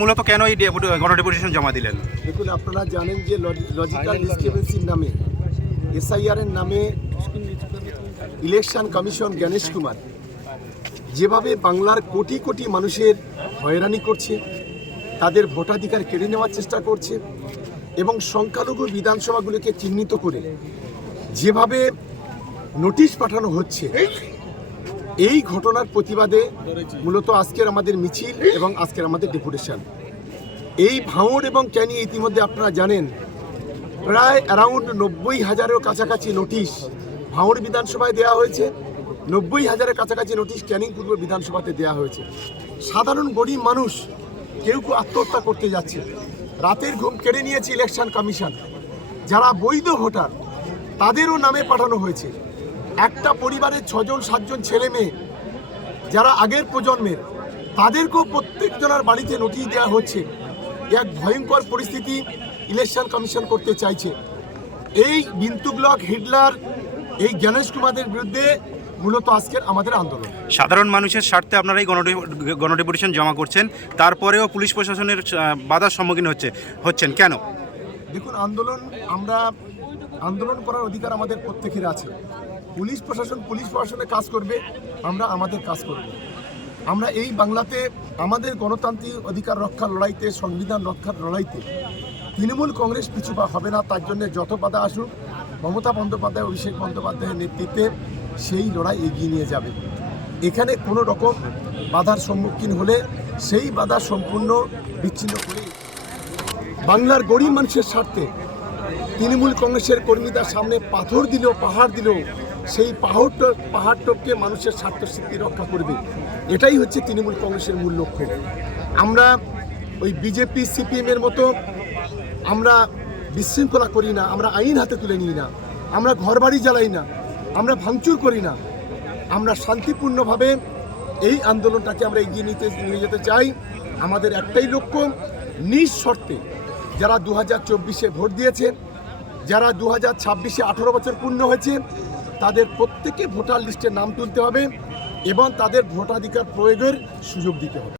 মূলত কেন এই গণডেপুটেশন জমা দিলেন? দেখুন, আপনারা জানেন যে লজিক্যাল ডিসক্রিপেন্সির নামে এসআইআর এর নামে ইলেকশন কমিশন গণেশ কুমার যেভাবে বাংলার কোটি কোটি মানুষের হয়রানি করছে, তাদের ভোটাধিকার কেড়ে নেওয়ার চেষ্টা করছে এবং সংখ্যালঘু বিধানসভাগুলিকে চিহ্নিত করে যেভাবে নোটিশ পাঠানো হচ্ছে এই ঘটনার প্রতিবাদে মূলত আজকের আমাদের মিছিল এবং আজকের আমাদের ডেপুটেশন এই ভাঙড় এবং ক্যানি ইতিমধ্যে আপনারা জানেন, প্রায় অ্যারাউন্ড নব্বই হাজারের কাছাকাছি নোটিশ ভাঙড় বিধানসভায় দেওয়া হয়েছে। নব্বই হাজারের কাছাকাছি নোটিশ ক্যানিং পূর্ব বিধানসভাতে দেওয়া হয়েছে। সাধারণ গরিব মানুষ কেউ কেউ আত্মহত্যা করতে যাচ্ছে। রাতের ঘুম কেড়ে নিয়েছে ইলেকশন কমিশন যারা বৈধ ভোটার, তাদেরও নামে পাঠানো হয়েছে। একটা পরিবারের ছজন সাতজন ছেলে মেয়ে যারা আগের প্রজন্মের তাদেরকেও প্রত্যেকজনের বাড়িতে নোটিশ দেওয়া হচ্ছে এক ভয়ঙ্কর পরিস্থিতি ইলেকশন কমিশন করতে চাইছে। এই বিন্তু ব্লক হিটলার এই গণেশ কুমারদের বিরুদ্ধে মূলত আজকের আমাদের আন্দোলন। সাধারণ মানুষের স্বার্থে আপনারা এই গণডেপুটেশন জমা করছেন তারপরেও পুলিশ প্রশাসনের বাধার সম্মুখীন হচ্ছে হচ্ছেন কেন? দেখুন আন্দোলন আমরা আন্দোলন করার অধিকার আমাদের প্রত্যেকের আছে। পুলিশ প্রশাসন, পুলিশ প্রশাসনে কাজ করবে, আমরা আমাদের কাজ করব। আমরা এই বাংলাতে আমাদের গণতান্ত্রিক অধিকার রক্ষার লড়াইতে, সংবিধান রক্ষার লড়াইতে তৃণমূল কংগ্রেস পিছু হবে না, তার জন্য যত বাধা আসুক, মমতা বন্দ্যোপাধ্যায়, অভিষেক বন্দ্যোপাধ্যায়ের নেতৃত্বে সেই লড়াই এগিয়ে নিয়ে যাবে। এখানে কোনো রকম বাধার সম্মুখীন হলে সেই বাধা সম্পূর্ণ বিচ্ছিন্ন করে বাংলার গরিব মানুষের স্বার্থে তৃণমূল কংগ্রেসের কর্মীদের সামনে পাথর দিল পাহাড় দিল সেই পাহাড় পাহাড়টপকে মানুষের স্বার্থ রক্ষা করবে এটাই হচ্ছে তৃণমূল কংগ্রেসের মূল লক্ষ্য। আমরা ওই বিজেপি সিপিএমের মতো আমরা বিশৃঙ্খলা করি না, আমরা আইন হাতে তুলে নিই না, আমরা ঘরবাড়ি জ্বালাই না, আমরা ভাঙচুর করি না। আমরা শান্তিপূর্ণভাবে এই আন্দোলনটাকে আমরা এগিয়ে নিতে, নিয়ে যেতে চাই। আমাদের একটাই লক্ষ্য, নিঃশর্তে যারা দু হাজার চব্বিশে ভোট দিয়েছেন যারা দু হাজার ছাব্বিশে আঠেরো বছর পূর্ণ হয়েছে তাদের প্রত্যেকে ভোটার লিস্টে নাম তুলতে হবে এবং তাদের ভোটাধিকার প্রয়োগের সুযোগ দিতে হবে।